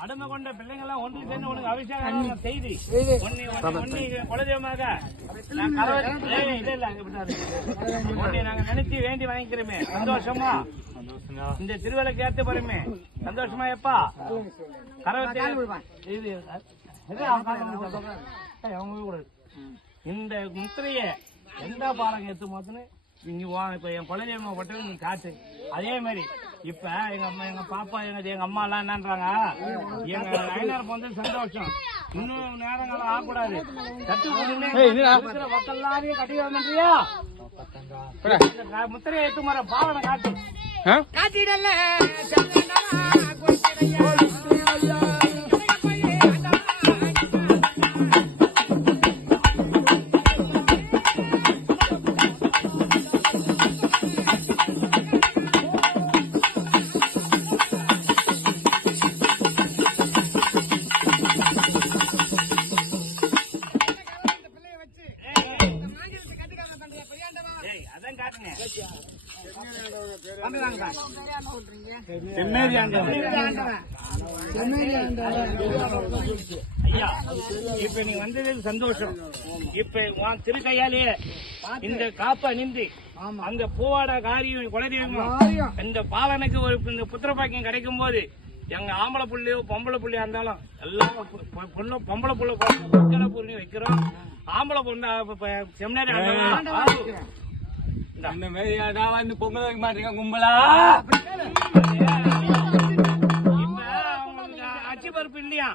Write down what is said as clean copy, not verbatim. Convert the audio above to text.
அடமை கொண்ட பிள்ளைங்கெல்லாம் ஒன்று சேர்ந்து உனக்கு அபிஷேகம் செய்தி குலதெய்வமாக நாங்க நினைச்சு வேண்டி வாங்கிக்கிறோமே சந்தோஷமா இந்த திருவிழாக்கு ஏற்ற போறமே சந்தோஷமா எப்பா இந்த முத்திரைய எந்த பாலம் ஏத்து போத்துன்னு இங்க இப்ப என் குலதெய்வம் பட்டு நீ காட்டு அதே மாதிரி இப்ப எங்க பாப்பா எங்க அம்மா எல்லாம் என்னன்றாங்க எங்க ஐநர் வந்து சந்தோஷம் இன்னும் நேரங்களும் ஆகக்கூடாது கட்டு மக்கள்லாரையும் கட்டி வந்துறியா முத்திரையை ஏத்து மாற பாவனை காட்டு காட்டிடல ஐயா இப்ப நீ வந்தது சந்தோஷம். இப்ப உன் திருக்கையாலேயே இந்த காப்ப அணிந்து அந்த பூவாட காரியம் குலதெய்வம் இந்த பாலனுக்கு ஒரு இந்த புத்திர பாக்கியம் கிடைக்கும் போது எங்க ஆம்பளை புள்ளியோ பொம்பளை புள்ளியா இருந்தாலும் எல்லாம் பொம்பளை புள்ள பூர்ணி வைக்கிறோம். ஆம்பளை பொண்ணு செமினாரி இந்த மாதிரி வந்து பொங்கல் வைக்க மாட்டீங்க கும்பலா இப்ப அச்சு பருப்பு இல்லையா